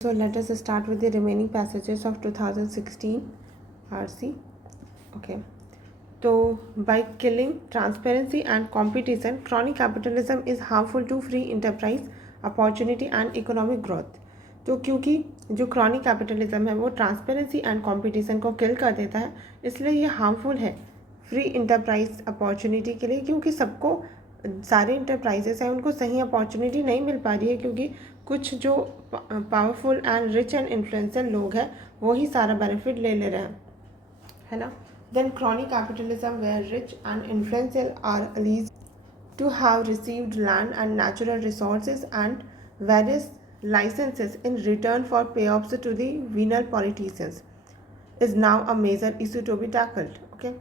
So let us start with the remaining passages of 2016 RC. Okay. So by killing transparency and competition, crony capitalism is harmful to free enterprise, opportunity and economic growth. तो क्योंकि जो crony capitalism है वो transparency and competition को किल कर देता है, इसलिए ये हार्मफुल है फ्री इंटरप्राइज अपॉर्चुनिटी के लिए, क्योंकि सबको सारे इंटरप्राइजेस हैं उनको सही अपॉर्चुनिटी नहीं मिल पा रही है, क्योंकि कुछ जो powerful and rich and influential लोग हैं वो ही सारा बेनिफिट ले ले रहे हैं, है ना. Then crony capitalism where rich and influential are allies to have received land and natural resources and various licenses in return for payoffs to the venal politicians is now a major issue to be tackled. Okay,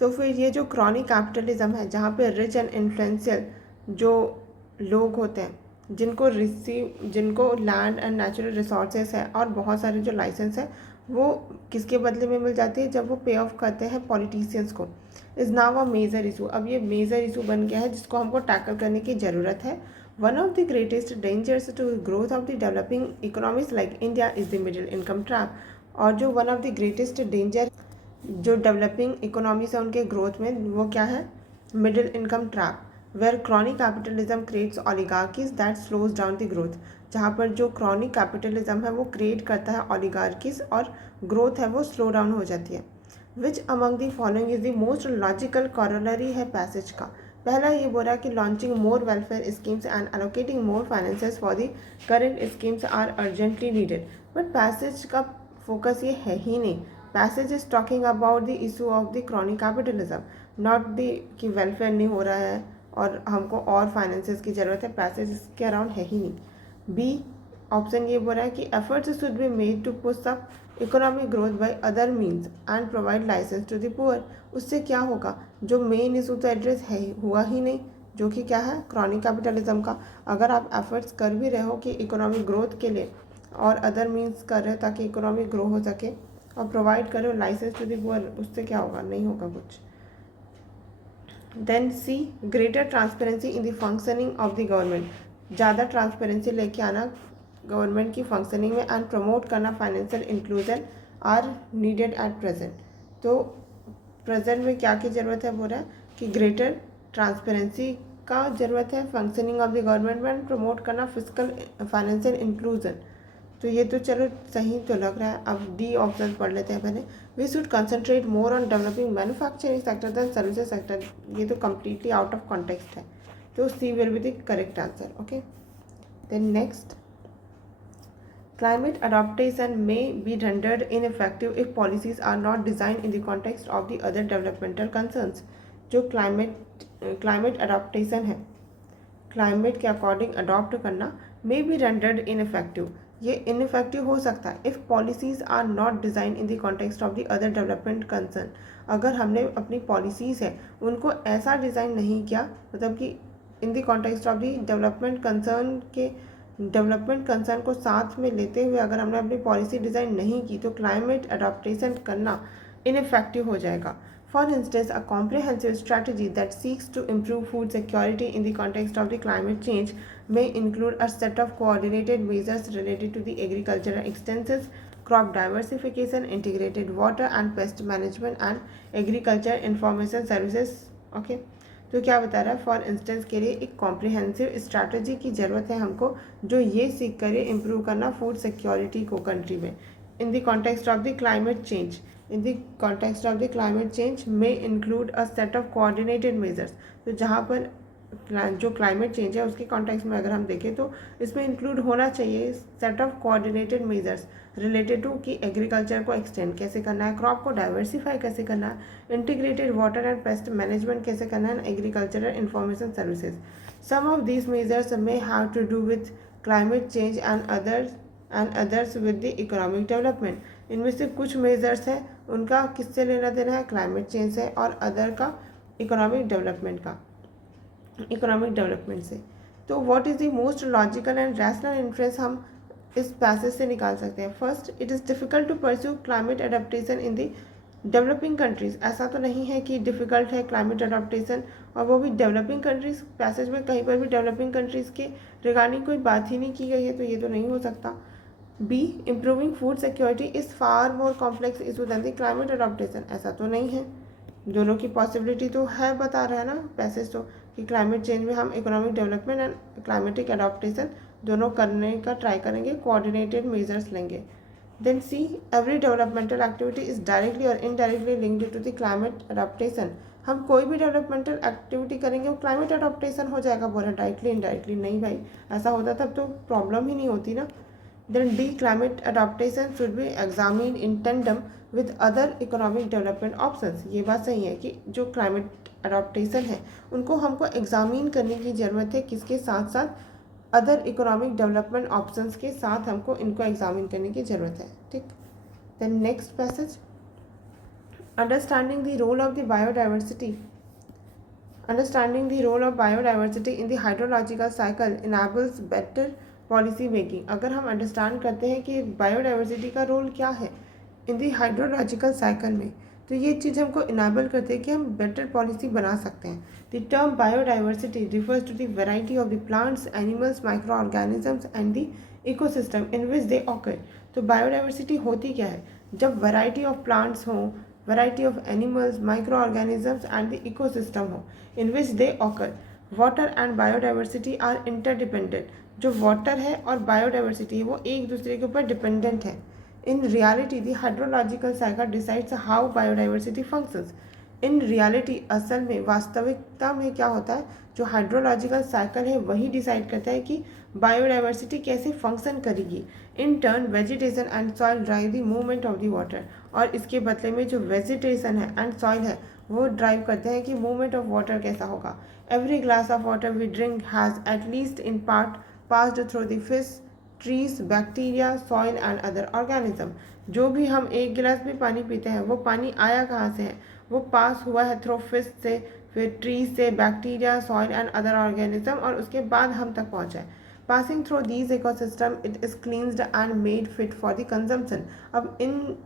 तो फिर ये जो chronic capitalism है जहाँ पे rich and influential जो लोग होते हैं जिनको लैंड एंड नेचुरल रिसोर्सेज है और बहुत सारे जो लाइसेंस है वो किसके बदले में मिल जाती है, जब वो पे ऑफ करते हैं पॉलिटिशियंस को. Is now a major issue. अब ये मेजर इशू बन गया है जिसको हमको टैकल करने की ज़रूरत है. One of the greatest dangers to growth of the developing economies like India is the middle income trap. और जो one of the greatest danger जो डेवलपिंग इकोनॉमीज है उनके ग्रोथ में वो क्या है, middle income trap, where chronic capitalism creates oligarchies that slows down the growth. जहाँ पर जो क्रॉनिक कैपिटलिज्म है वो क्रिएट करता है ओलिगार्कीज और ग्रोथ है वो स्लो डाउन हो जाती है. Which among the following is the most logical corollary है पैसेज का. पहला ये बोल रहा है कि launching more welfare schemes and allocating more finances for the current schemes are urgently needed. But passage का फोकस ये है ही नहीं. Passage is talking about the issue of the chronic capitalism, not the कि वेलफेयर नहीं हो रहा है और हमको और फाइनेंसेस की ज़रूरत है. पैसेज इसके अराउंड है ही नहीं. बी ऑप्शन ये बोल रहा है कि efforts should be made to push up economic growth by other means and provide license to the poor. उससे क्या होगा, जो मेन इशू तो एड्रेस है हुआ ही नहीं, जो कि क्या है क्रॉनिक कैपिटलिज्म का. अगर आप एफर्ट्स कर भी रहे हो कि इकोनॉमिक ग्रोथ के लिए और अदर मीन्स कर रहे हो ताकि इकोनॉमिक ग्रो हो सके और प्रोवाइड करो लाइसेंस टू द पुअर, उससे क्या होगा, नहीं होगा कुछ. Then C greater transparency in the functioning of the government. ज़्यादा ट्रांसपेरेंसी लेके आना गवर्नमेंट की फंक्शनिंग में एंड प्रमोट करना financial inclusion are needed at present. तो प्रेजेंट में क्या की ज़रूरत है, बोल रहा है कि ग्रेटर ट्रांसपेरेंसी का ज़रूरत है फंक्शनिंग ऑफ द गवर्नमेंट में प्रमोट करना फिजिकल फाइनेंशियल इंक्लूजन. तो ये तो चलो सही तो लग रहा है. अब डी ऑप्शन पढ़ लेते हैं पहले. We should concentrate more on developing manufacturing sector than services sector. ये तो कम्प्लीटली आउट ऑफ कॉन्टेक्स्ट है, तो C will be the correct answer. Okay, then next, climate adaptation may be rendered ineffective if policies are not designed in the context of the other developmental concerns. जो climate adaptation है, climate के according adopt करना, may be rendered ineffective. ये ineffective हो सकता है if policies are not design in the context of the other development concern. अगर हमने अपनी पॉलिसीज़ है उनको ऐसा डिज़ाइन नहीं किया, मतलब कि इन the context of the development concern को साथ में लेते हुए अगर हमने अपनी पॉलिसी डिज़ाइन नहीं की तो क्लाइमेट अडॉप्टेशन करना इनफेक्टिव हो जाएगा. For instance, a comprehensive strategy that seeks to improve food security in the context of the climate change may include a set of coordinated measures related to the agricultural extensions, crop diversification, integrated water and pest management and agriculture information services. Okay, तो क्या बता रहा है, for instance के लिए एक comprehensive strategy की ज़रूरत है हमको जो ये सीख करे इम्प्रूव करना फूड सिक्योरिटी को कंट्री में in the context of the climate change. In the context of the climate change में include a set of coordinated measures. तो जहाँ पर जो क्लाइमेट चेंज है उसके कॉन्टेक्स्ट में अगर हम देखें तो इसमें इंक्लूड होना चाहिए set of coordinated measures related to कि एग्रीकल्चर को एक्सटेंड कैसे करना है, क्रॉप को डाइवर्सिफाई कैसे करना है, integrated water and pest management कैसे करना है, agricultural information services. Some of these measures may have to do with climate change and others with the economic development. इनमें से कुछ मेजर्स हैं उनका किससे लेना देना है, क्लाइमेट चेंज से, और अदर का इकोनॉमिक डेवलपमेंट से. तो what is the most logical and rational inference हम इस पैसेज से निकाल सकते हैं. First, it is difficult to pursue climate adaptation in the developing countries. ऐसा तो नहीं है कि डिफ़िकल्ट है क्लाइमेट अडेप्टेशन, और वो भी डेवलपिंग कंट्रीज़. पैसेज में कहीं पर भी डेवलपिंग कंट्रीज़ के रिगार्डिंग कोई बात ही नहीं की गई है, तो ये तो नहीं हो सकता. B, improving food security is far more complex issue than the climate adaptation. ऐसा तो नहीं है, दोनों की पॉसिबिलिटी तो है, बता रहा है ना पैसेज तो, कि क्लाइमेट चेंज में हम economic development and climatic adaptation दोनों करने का ट्राई करेंगे, कोऑर्डिनेटेड मेजर्स लेंगे। Then C, every developmental activity is directly और indirectly linked to the climate adaptation. हम कोई भी डेवलपमेंटल एक्टिविटी करेंगे वो क्लाइमेट अडॉप्टेशन हो जाएगा, बोला डायरेक्टली इनडायरेक्टली नहीं भाई, ऐसा होता तब तो प्रॉब्लम ही नहीं होती ना। Then D, climate adaptation should be examined in tandem with other economic development options। ये बात सही है कि जो climate adaptation है उनको हमको एग्जामिन करने की ज़रूरत है, किसके साथ साथ अदर इकोनॉमिक डेवलपमेंट ऑप्शंस के साथ हमको इनको एग्जामिन करने की ज़रूरत है, ठीक। Then next passage, understanding the role of the biodiversity. Understanding the role of biodiversity in the hydrological cycle enables better policy making. अगर हम अंडरस्टैंड करते हैं कि बायोडाइवर्सिटी का रोल क्या है इन दी हाइड्रोलॉजिकल साइकिल में, तो ये चीज़ हमको इनेबल करती है कि हम बेटर पॉलिसी बना सकते हैं। The term biodiversity refers to the variety of the plants, animals, micro organisms and the ecosystem in which they occur. तो बायोडाइवर्सिटी होती क्या है? जब वैरायटी ऑफ प्लांट्स हों, variety of animals, micro organisms and the ecosystem हो in which they occur. Water and biodiversity are interdependent. जो water है और बायोडाइवर्सिटी है वो एक दूसरे के ऊपर डिपेंडेंट है। In reality the hydrological cycle decides how biodiversity functions. In reality, असल में, वास्तविकता में क्या होता है, जो हाइड्रोलॉजिकल साइकिल है वही डिसाइड करता है कि बायोडाइवर्सिटी कैसे फंक्शन करेगी। In turn vegetation and soil drive the movement of the water. और इसके बदले में जो वेजिटेशन है एंड सॉइल है वो ड्राइव करते हैं कि मूवमेंट ऑफ वाटर कैसा होगा। Every glass of water we drink has at least in part passed through the fish, trees, bacteria, soil and other organism। जो भी हम एक गिलास भी पानी पीते हैं वो पानी आया कहाँ से है? वो पास हुआ है थ्रू फिश से, फिर ट्रीज से, bacteria, soil and other organism, और उसके बाद हम तक पहुँचा है। Passing through these ecosystem it is cleansed and made fit for the consumption. अब इन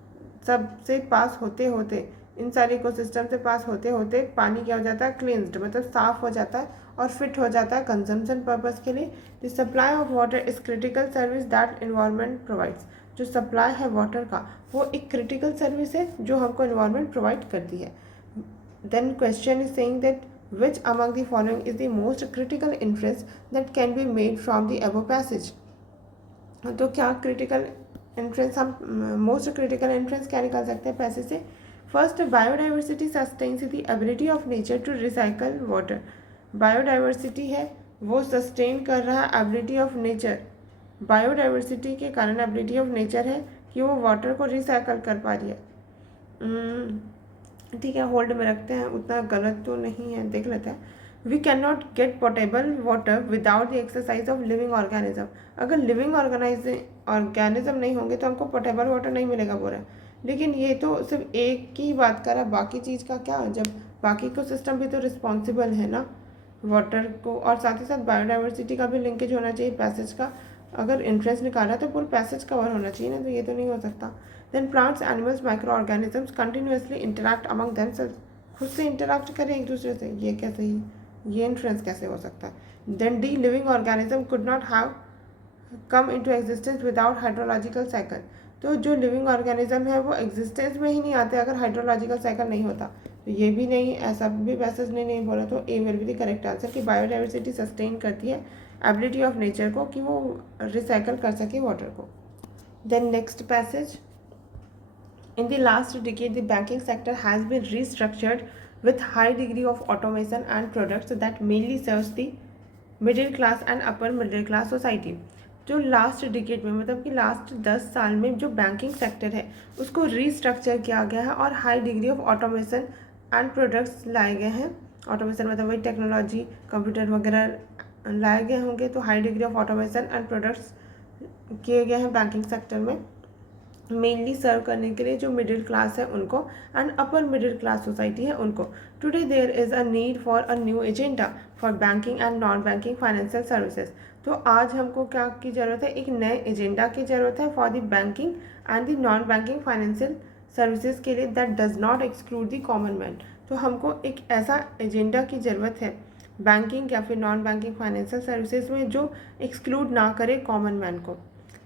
सब से पास होते होते, इन सारे इकोसिस्टम से पास होते होते पानी क्या हो जाता है? क्लीन्स्ड, मतलब साफ हो जाता है और फिट हो जाता है कंजम्पशन पर्पस के लिए। The supply of water is critical service that environment provides. जो सप्लाई है वाटर का वो एक क्रिटिकल सर्विस है जो हमको इन्वायरमेंट प्रोवाइड करती है। Then question is saying that which among the following is the most critical inference that can be made from the above passage. तो क्या क्रिटिकल इन्फ्रेंस, हम मोस्ट क्रिटिकल इन्फ्रेंस क्या निकाल सकते हैं पैसेज से? First, biodiversity sustains the ability of nature to recycle water. Biodiversity है वो सस्टेन कर रहा है एबिलिटी ऑफ नेचर। बायोडाइवर्सिटी के कारण एबिलिटी ऑफ नेचर है कि वो वाटर को रिसाइकल कर पा रही है। ठीक है, होल्ड में रखते हैं, उतना गलत तो नहीं है, देख लेते हैं। We can not get potable water without the exercise of living organism. अगर लिविंग ऑर्गेनिज्म नहीं होंगे तो हमको पोटेबल वाटर नहीं मिलेगा बोल रहा है। लेकिन ये तो सिर्फ एक की बात कर रहा है, बाकी चीज़ का क्या? जब बाकी को सिस्टम भी तो रिस्पॉन्सिबल है ना वाटर को, और साथ ही साथ बायोडाइवर्सिटी का भी लिंकेज होना चाहिए पैसेज का। अगर इंटरेस्ट निकाला है तो पूरा पैसेज कवर होना चाहिए ना, तो ये तो नहीं हो सकता। Then plants, animals, micro organisms continuously interact among themselves. खुद से इंटरैक्ट करें एक दूसरे से, ये कैसे ही, ये इन्फ्लुएंस कैसे हो सकता है? Then D, living organism could not have come into existence without hydrological cycle. तो जो लिविंग ऑर्गेनिज्म है वो एग्जिस्टेंस में ही नहीं आते अगर हाइड्रोलॉजिकल साइकिल नहीं होता। तो ये भी नहीं, ऐसा भी पैसेज ने नहीं बोला, तो A will be the correct answer कि बायोडाइवर्सिटी सस्टेन करती है एबिलिटी ऑफ नेचर को कि वो रिसाइकल कर सके वाटर को। Then next passage, in the last decade the banking sector has been restructured with high degree of automation and products that mainly serves the middle class and upper middle class society। जो last decade में, मतलब कि last 10 साल में जो banking sector है उसको restructure किया गया है और high degree of automation and products लाए गए हैं। ऑटोमेशन मतलब वही टेक्नोलॉजी, कंप्यूटर वगैरह लाए गए होंगे, तो high degree of automation and products किए गए हैं बैंकिंग सेक्टर में, मेनली सर्व करने के लिए जो मिडिल क्लास है उनको and upper middle class society है उनको। Today there is a need for a new agenda for banking and non banking financial services. तो आज हमको क्या की ज़रूरत है? एक नए एजेंडा की ज़रूरत है for the banking and the non banking financial services के लिए, that does not exclude the common man. तो हमको एक ऐसा एजेंडा की ज़रूरत है बैंकिंग या फिर नॉन बैंकिंग फाइनेंशियल सर्विसेज में जो एक्सक्लूड ना करे कॉमन मैन को।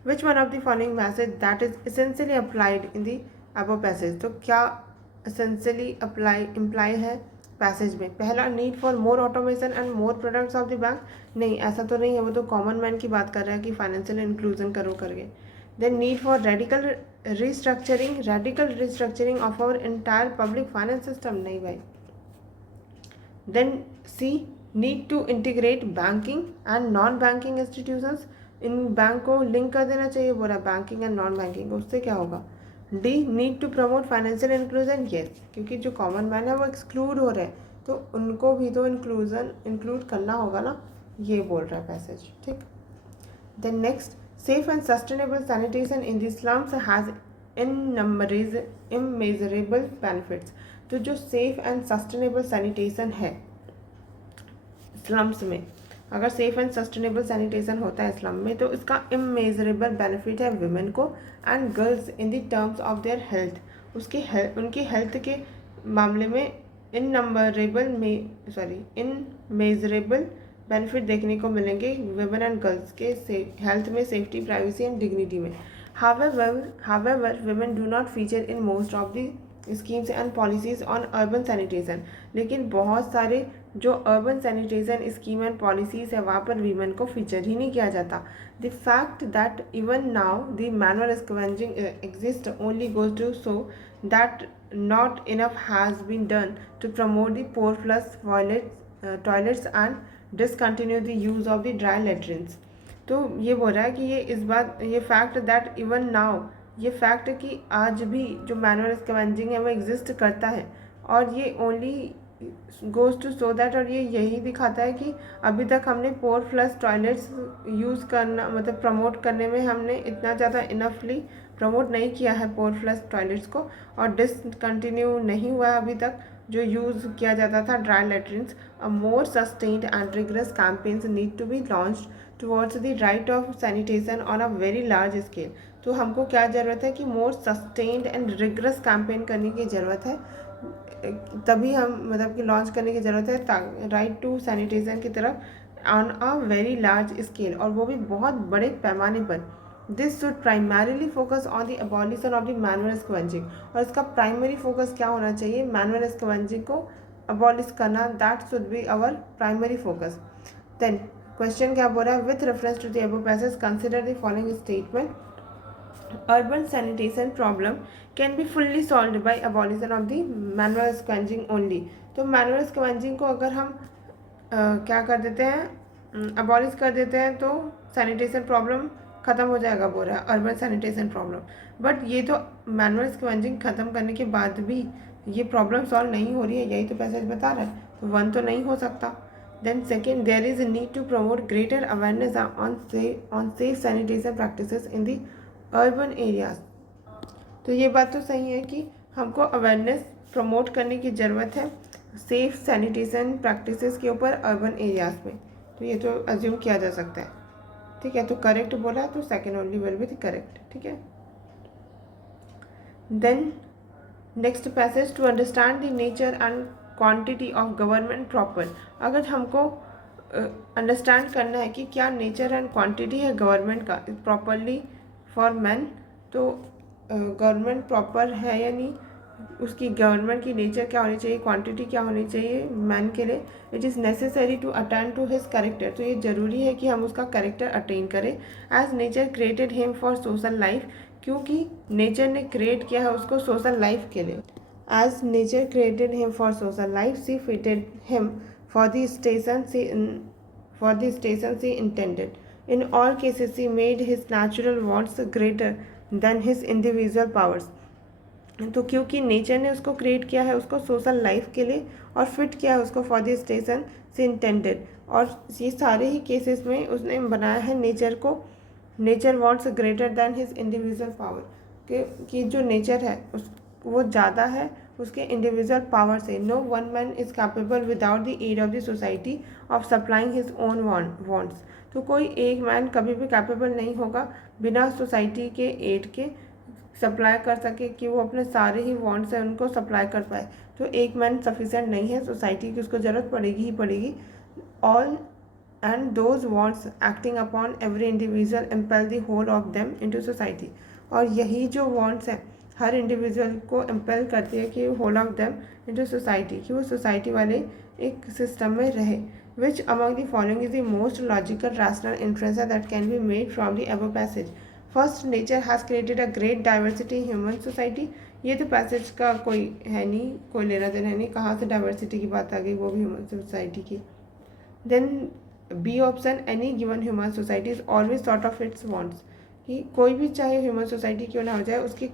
Which one of the following message that is essentially applied in the above passage. तो क्या एसेंशियली इम्प्लाई है पैसेज में? पहला, need for more automation and more products of the bank. नहीं, ऐसा तो नहीं है, वो तो कॉमन मैन की बात कर रहा है कि फाइनेंशियल इंक्लूजन करो करके। Then need for radical restructuring of our entire public finance system. नहीं भाई। Then C, need to integrate banking and non banking institutions. इन बैंक को लिंक कर देना चाहिए, बोला बैंकिंग एंड नॉन बैंकिंग, उससे क्या होगा? D, need to promote financial inclusion. Yes, क्योंकि जो कॉमन मैन है वो एक्सक्लूड हो रहे हैं, तो उनको भी तो इंक्लूड करना होगा ना, ये बोल रहा है पैसेज। ठीक। Then next, safe and sustainable sanitation in the slums has immeasurable benefits. तो जो सेफ एंड सस्टेनेबल सैनिटेशन है स्लम्स में, अगर सेफ एंड सस्टेनेबल सैनिटेशन होता है स्लम में, तो इसका इमेजरेबल बेनिफिट है वुमेन को and girls in the terms of their health. उनकी हेल्थ के मामले में इनमेजरेबल बेनिफिट देखने को मिलेंगे वुमेन एंड गर्ल्स के हेल्थ में, सेफ्टी, प्राइवेसी एंड डिग्निटी में। However, women do not feature in most of the schemes and policies on urban sanitation। लेकिन बहुत सारे जो urban sanitation scheme and policies है वहाँ पर वीमेन को फीचर ही नहीं किया जाता। The fact that even now the manual scavenging exist only goes to show that not enough has been done to promote the pour flush toilets and discontinue the use of the dry latrines. तो ये बोल रहा है कि ये fact that even now, ये fact कि आज भी जो मैनुअल स्कैवेंजिंग है वो एग्जिस्ट करता है, और ये only goes to so that, और ये यही दिखाता है कि अभी तक हमने पोर फ्लश टॉयलेट्स यूज़ करना, मतलब प्रमोट करने में हमने इतना ज़्यादा इनफली प्रमोट नहीं किया है पोर फ्लश टॉयलेट्स को, और डिसकंटिन्यू नहीं हुआ है अभी तक जो यूज़ किया जाता था dry latrines. A more sustained and rigorous campaigns need to be launched towards the right of sanitation on a very large scale. तो हमको क्या ज़रूरत है कि more sustained and rigorous campaign करने की ज़रूरत है, तभी हम मतलब कि लॉन्च करने की ज़रूरत है राइट टू सैनिटेशन की तरफ on a very large scale, और वो भी बहुत बड़े पैमाने पर। This should primarily focus on the abolition of the manual scavenging. और इसका प्राइमरी फोकस क्या होना चाहिए? मैनुअल स्कैवेंजिंग को अबॉलिश करना, that should be our primary focus. Then question क्या बोल रहा है? With reference to the above passage consider the following statement. Urban sanitation problem can be fully solved by abolition of the manual scavenging only। तो manual scavenging को अगर हम क्या कर देते हैं, अबॉलिश कर देते हैं, तो सैनिटेशन प्रॉब्लम ख़त्म हो जाएगा, बोल रहा है अर्बन सैनिटेशन प्रॉब्लम। बट ये तो मैनुअल स्कैवेंजिंग ख़त्म करने के बाद भी ये प्रॉब्लम सॉल्व नहीं हो रही है, यही तो पैसेज बता रहा है, तो वन तो नहीं हो सकता। Then second, there is a need to promote greater awareness on safe sanitation practices in the urban areas. तो ये बात तो सही है कि हमको अवेयरनेस प्रमोट करने की ज़रूरत है सेफ सैनिटेशन प्रैक्टिसेस के ऊपर अर्बन एरियाज में, तो ये तो अज्यूम किया जा सकता है। ठीक है, तो करेक्ट बोला है, तो second only will be correct. ठीक है। Then next passage, to understand the nature and quantity of government proper. अगर हमको अंडरस्टैंड करना है कि क्या नेचर एंड क्वांटिटी है गवर्नमेंट का प्रॉपरली फॉर मैन, तो गवर्नमेंट प्रॉपर है या नहीं, उसकी गवर्नमेंट की नेचर क्या होनी चाहिए, क्वांटिटी क्या होनी चाहिए मैन के लिए। It is necessary to attend to his character. तो ये ज़रूरी है कि हम उसका कैरेक्टर अटेन करें। As nature created him for social life, क्योंकि नेचर ने क्रिएट किया है उसको सोशल लाइफ के लिए। As nature created him for social life, she fitted him for the station she intended. In all cases, he made his natural wants greater than his individual powers। तो क्योंकि nature ने उसको create किया है उसको social life के लिए, और फिट किया है उसको फॉर द स्टेशन से इंटेंडेड, और ये सारे ही केसेस में उसने बनाया है नेचर को, nature wants greater than his individual power, कि जो नेचर है वो ज़्यादा है उसके इंडिविजुअल पावर से। No one man is capable without the aid of the society of supplying his own wants. तो कोई एक मैन कभी भी कैपेबल नहीं होगा बिना सोसाइटी के एड के सप्लाई कर सके कि वो अपने सारे ही वांट्स हैं उनको सप्लाई कर पाए। तो एक मैन सफिशेंट नहीं है, सोसाइटी की उसको ज़रूरत पड़ेगी ही पड़ेगी। All and those wants acting upon every individual impel the whole of them into society। और यही जो wants है हर इंडिविजुअल को impel करती है कि whole of them into society, कि वो सोसाइटी वाले एक सिस्टम में रहे। Which among the following is the most logical rational inference that can be made from the above passage? First, nature has created a great diversity in human society। ये तो passage का कोई है नहीं, कोई लेना देना है नहीं, कहाँ से डाइवर्सिटी की बात आ गई, वो भी ह्यूमन सोसाइटी की। Then B option, any given human society is always sort of its wants, कि कोई भी चाहे ह्यूमन सोसाइटी क्यों ना हो जाए उसकी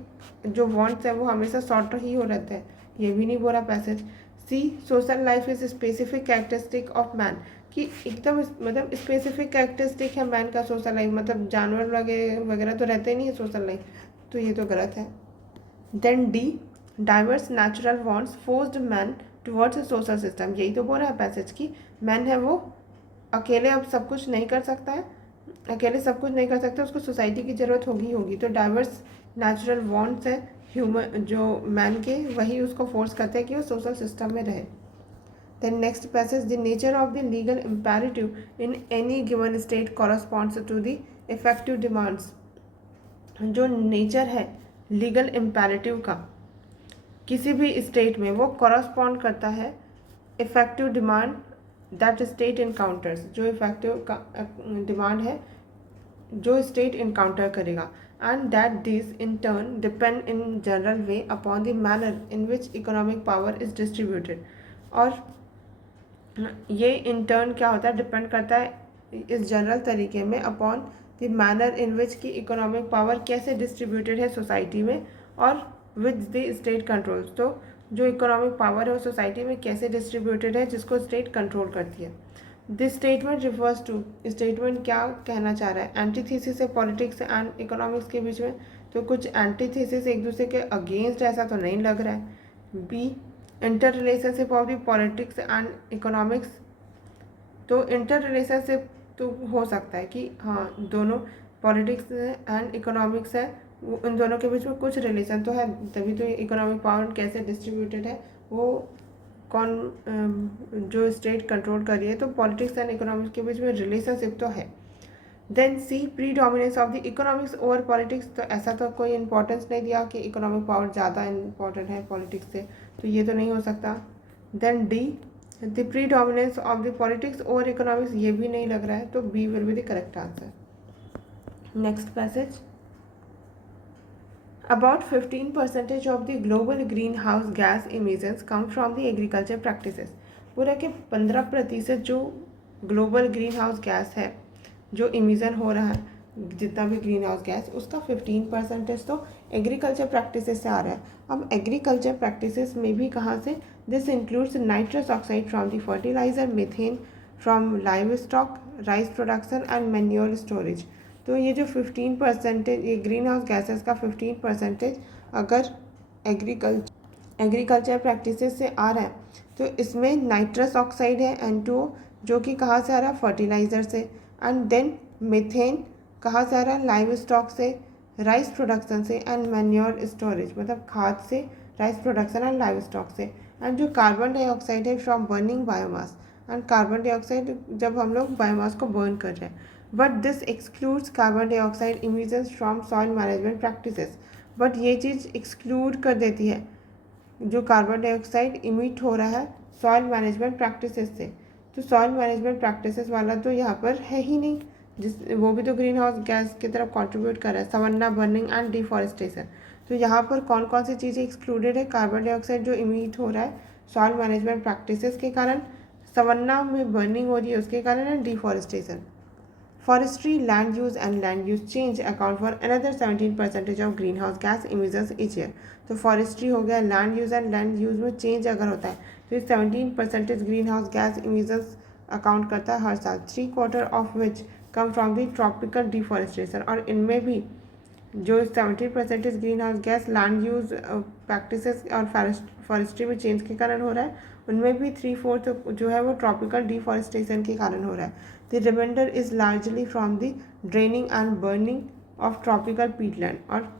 जो वांट्स है वो हमेशा सॉर्ट ही हो रहता है, ये भी नहीं बोला passage. C, social life is specific characteristic of man, कि एकदम मतलब स्पेसिफिक कैरेक्टरिस्टिक है मैन का सोशल लाइफ, मतलब जानवर वगैरह तो रहते ही नहीं है सोशल लाइफ, तो ये तो गलत है। Then D, diverse natural wants forced man towards a social system, यही तो बोल रहा है पैसेज की मैन है वो अकेले अब सब कुछ नहीं कर सकता है, अकेले सब कुछ नहीं कर सकता, उसको सोसाइटी की ज़रूरत होगी। तो डाइवर्स नेचुरल वांट्स है ह्यूमन जो मैन के, वही उसको फोर्स करते हैं कि वो सोशल सिस्टम में रहे। Then next passage, the nature of the legal imperative in any given state corresponds to the effective demands, जो नेचर है लीगल इम्पेरेटिव का किसी भी स्टेट में वो कॉरस्पॉन्ड करता है effective demand that state encounters, जो इफेक्टिव डिमांड है जो स्टेट इनकाउंटर करेगा, and that this in turn depend in general way upon the manner in which economic power is distributed. और ये इन टर्न क्या होता है, डिपेंड करता है इस जनरल तरीके में अपॉन द मैनर इन विच की इकोनॉमिक पावर कैसे डिस्ट्रीब्यूटेड है सोसाइटी में और विद द स्टेट कंट्रोल्स, तो जो इकोनॉमिक पावर है वो सोसाइटी में कैसे डिस्ट्रीब्यूटेड है जिसको स्टेट कंट्रोल करती है। This statement refers to, statement क्या कहना चाह रहा है, एंटीथीसिस है पॉलिटिक्स एंड इकोनॉमिक्स के बीच में, तो कुछ एंटीथीसिस एक दूसरे के अगेंस्ट ऐसा तो नहीं लग रहा है। B, inter relationship of the politics and economics, तो इंटर रिलेशनशिप तो हो सकता है कि हाँ दोनों पॉलिटिक्स एंड इकोनॉमिक्स है, उन दोनों के बीच में कुछ रिलेशन तो है, तभी तो इकोनॉमिक पावर कैसे डिस्ट्रीब्यूटेड है वो कौन जो स्टेट कंट्रोल कर रही है, तो पॉलिटिक्स एंड इकोनॉमिक्स के बीच में रिलेशनशिप तो है। Then C, predominance of the economics over politics, तो ऐसा तो कोई इंपॉर्टेंस नहीं दिया कि इकोनॉमिक पावर ज़्यादा इंपॉर्टेंट है पॉलिटिक्स से, तो ये तो नहीं हो सकता। Then D, the predominance of the politics over economics, ये भी नहीं लग रहा है, तो B will be the correct answer. Next passage, about 15% of the global greenhouse gas emissions come from the agriculture practices। पूरा के 15% जो ग्लोबल ग्रीन हाउस गैस है जो इमिशन हो रहा है जितना भी ग्रीन हाउस गैस, उसका 15% तो एग्रीकल्चर प्रैक्टिसेस से आ रहा है। अब एग्रीकल्चर प्रैक्टिसेस में भी कहाँ से, this includes nitrous oxide from the fertiliser, methane from livestock, rice production and manure storage. तो ये जो 15% ये ग्रीन हाउस गैसेस का 15% अगर एग्रीकल्चर प्रैक्टिसेस से आ रहा है तो इसमें नाइट्रस ऑक्साइड है N2O, जो कि कहाँ से आ रहा है, फर्टिलाइज़र से, एंड देन मीथेन कहाँ से आ रहा है, लाइव स्टॉक से, राइस प्रोडक्शन से, एंड मैन्योर स्टोरेज मतलब खाद से, rice production and live stock से, एंड जो कार्बन डाइऑक्साइड है from burning biomass, and carbon dioxide जब हम लोग बायोमास को बर्न कर रहे हैं, but this excludes carbon dioxide emissions from soil management practices. But ये चीज़ एक्सक्लूड कर देती है जो कार्बन डाइऑक्साइड इमिट हो रहा है सॉइल मैनेजमेंट प्रैक्टिसेस से, तो सॉइल मैनेजमेंट प्रैक्टिसेस वाला तो यहाँ पर है ही नहीं, जिस वो भी तो ग्रीन हाउस गैस की तरफ कंट्रीब्यूट कर रहा है, सवन्ना बर्निंग एंड डिफॉरेस्टेशन। तो यहाँ पर कौन कौन सी चीज़ें एक्सक्लूडेड है, कार्बन डाइऑक्साइड जो इमिट हो रहा है सॉइल मैनेजमेंट प्रैक्टिसेस के कारण, सवन्ना में बर्निंग हो रही है उसके कारण, and deforestation. Forestry, land use and land use change account for another 17% of greenhouse gas emissions each year। तो फॉरेस्ट्री हो गया, land use and land use में चेंज अगर होता है तो ये 17% green house gas emissions account करता है हर साल, 3/4 of which come from the tropical deforestation. और इनमें भी जो 17% green house gas land use practices और फॉरेस्ट्री में चेंज के कारण हो रहा है, उनमें भी 3/4 जो है वो ट्रॉपिकल डिफॉरेस्टेशन के कारण हो रहा है। The reminder is largely from the draining and burning of tropical peatland. और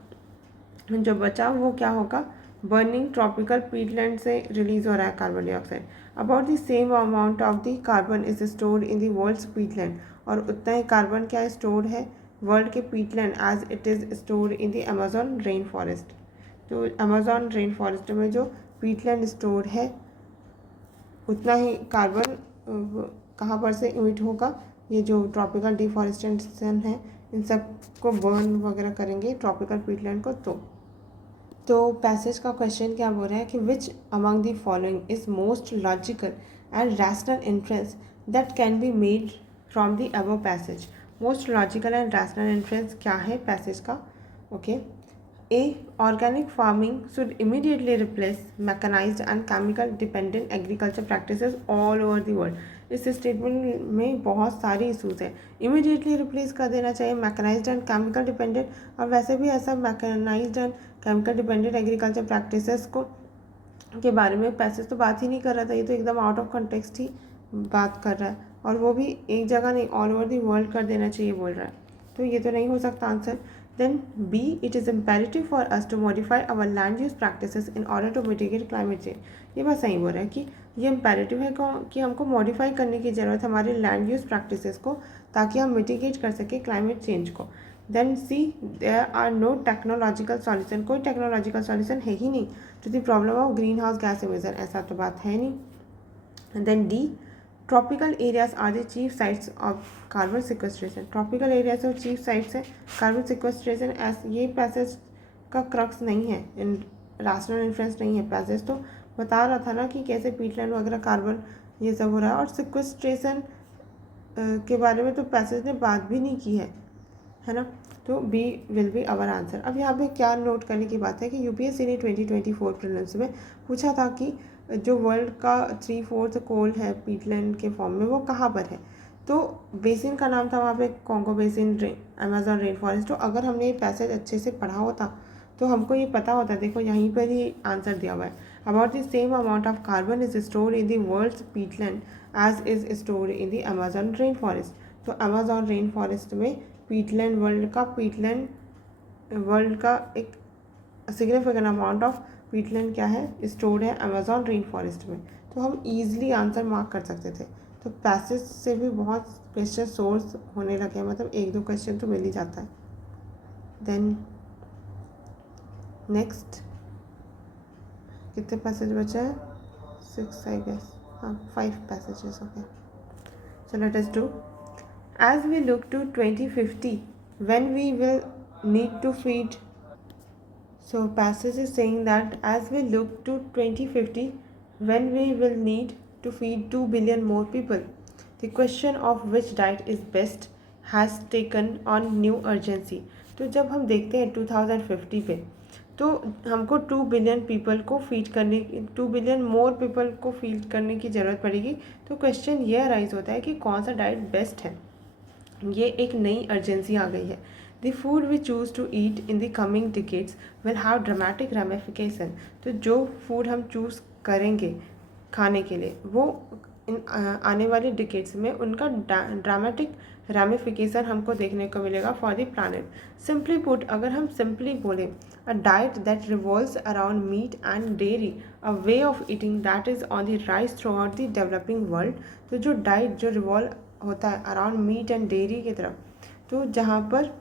जो बचा वो क्या होगा, बर्निंग ट्रॉपिकल पीटलैंड से रिलीज हो रहा है carbon dioxide. About the same amount of the carbon is stored in the world's peatland, और उतना ही कार्बन क्या स्टोर्ड है वर्ल्ड के peatland as it is stored in the Amazon rainforest. तो अमेजोन रेन फॉरेस्ट में जो Peatland stored है उतना ही कार्बन कहाँ पर से इमिट होगा, ये जो ट्रॉपिकल डिफॉरेस्टेशन है इन सब को बर्न वगैरह करेंगे ट्रॉपिकल पीटलैंड को। तो पैसेज का क्वेश्चन क्या बोल रहा है कि विच among the following is most logical and rational inference that can be made from the above passage. Most logical and rational inference क्या है पैसेज का? Okay, A. Organic farming should immediately replace mechanized and chemical dependent agriculture practices all over the world. इस statement में बहुत सारी issues है। Immediately replace कर देना चाहिए मैकेनाइज्ड एंड केमिकल डिपेंडेंट, और वैसे भी ऐसा mechanised and chemical dependent agriculture practices को के बारे में पैसेज तो बात ही नहीं कर रहा था, ये तो एकदम आउट ऑफ कॉन्टेक्स्ट ही बात कर रहा है, और वो भी एक जगह नहीं ऑल ओवर दी वर्ल्ड कर देना चाहिए बोल रहा है, तो ये तो नहीं हो सकता answer. Then B, it is imperative for us to modify our land use practices in order to mitigate climate change. ये बात सही बोल रहा है कि ये इम्पेरेटिव है कि हमको मॉडिफाई करने की ज़रूरत है हमारे लैंड यूज़ प्रैक्टिसेस को, ताकि हम मिटिगेट कर सकें क्लाइमेट चेंज को। Then C, there are no technological solution, कोई टेक्नोलॉजिकल सॉल्यूशन है ही नहीं to the problem of green house gas emission, ऐसा तो बात है नहीं। Then D, tropical areas are the chief sites of carbon sequestration. Tropical areas और चीफ साइट्स है कार्बन सिक्वेस्ट्रेशन। ये पैसेज का क्रक्स नहीं है, इन रैशनल इन्फ्रेंस नहीं है। पैसेज तो बता रहा था ना कि कैसे पीटलैंड वगैरह कार्बन ये सब हो रहा है, और सिक्वेस्ट्रेशन के बारे में तो पैसेज ने बात भी नहीं की है ना। तो B will be our answer. अब यहाँ पे क्या नोट करने की बात है कि यूपीएससी ने 2024 प्रीलिम्स में पूछा था कि जो वर्ल्ड का 3/4 कोल है पीटलैंड के फॉर्म में वो कहाँ पर है, तो बेसिन का नाम था वहाँ पे Congo basin, Amazon rainforest. तो अगर हमने ये पैसेज अच्छे से पढ़ा होता तो हमको ये पता होता, देखो यहीं पर ही आंसर दिया हुआ है। About the same amount of carbon is stored in the world's peatland as is stored in the Amazon rainforest. तो अमेजोन रेन फॉरेस्ट में पीटलैंड वर्ल्ड का एक सिग्निफिकेंट अमाउंट ऑफ पीटलैंड क्या है स्टोर्ड है अमेजोन रेन फॉरेस्ट में। तो हम ईजिली आंसर मार्क कर सकते थे। तो पैसेज से भी बहुत क्वेश्चन सोर्स होने लगे हैं, मतलब 1-2 क्वेश्चन तो मिल ही जाता है। देन नेक्स्ट कितने पैसेज बचे हैं? 6 आई गेस, हाँ 5 passages. Okay, so let us do. As we look to 2050 when we will need to feed. So passage is saying that as we look to 2050 when we will need to feed 2 billion more people, the question of which diet is best has taken on new urgency. तो जब हम देखते हैं 2050 पे तो हमको 2 billion people को feed करने 2 बिलियन मोर पीपल को फीड करने की ज़रूरत पड़ेगी। तो क्वेश्चन ये अराइज होता है कि कौन सा डाइट बेस्ट है। ये एक नई अर्जेंसी आ गई है। The food we choose to eat in the coming decades will have dramatic ramification. तो जो फूड हम चूज़ करेंगे खाने के लिए वो इन आने वाले डिकेड्स में उनका ड्रामेटिक रैमिफिकेशन हमको देखने को मिलेगा for the planet. Simply put, अगर हम सिंपली बोलें, a diet that revolves around meat and dairy, a way of eating that is on the rise throughout the developing world. तो जो डाइट जो रिवॉल्व होता है अराउंड मीट एंड डेयरी की तरफ, तो जहाँ पर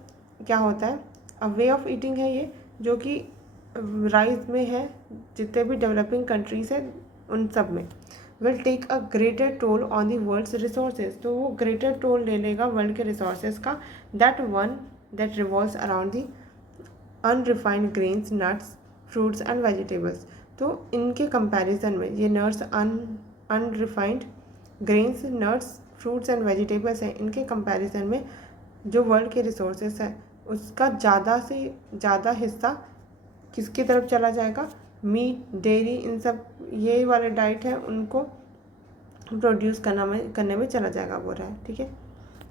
क्या होता है अ वे ऑफ ईटिंग है ये, जो कि राइज में है जितने भी डेवलपिंग कंट्रीज हैं उन सब में, will take a greater toll on the world's resources. तो वो ग्रेटर टोल ले लेगा वर्ल्ड के रिसोर्सेज का, that revolves around the unrefined grains, nuts, fruits and vegetables. तो इनके कंपैरिजन में ये nuts, unrefined grains, nuts, fruits and vegetables हैं, इनके कंपैरिजन में जो वर्ल्ड के रिसोर्सेज है उसका ज़्यादा से ज़्यादा हिस्सा किसकी तरफ चला जाएगा? मीट, डेयरी, इन सब ये वाले डाइट है उनको प्रोड्यूस करने में चला जाएगा बोल रहा है। ठीक है,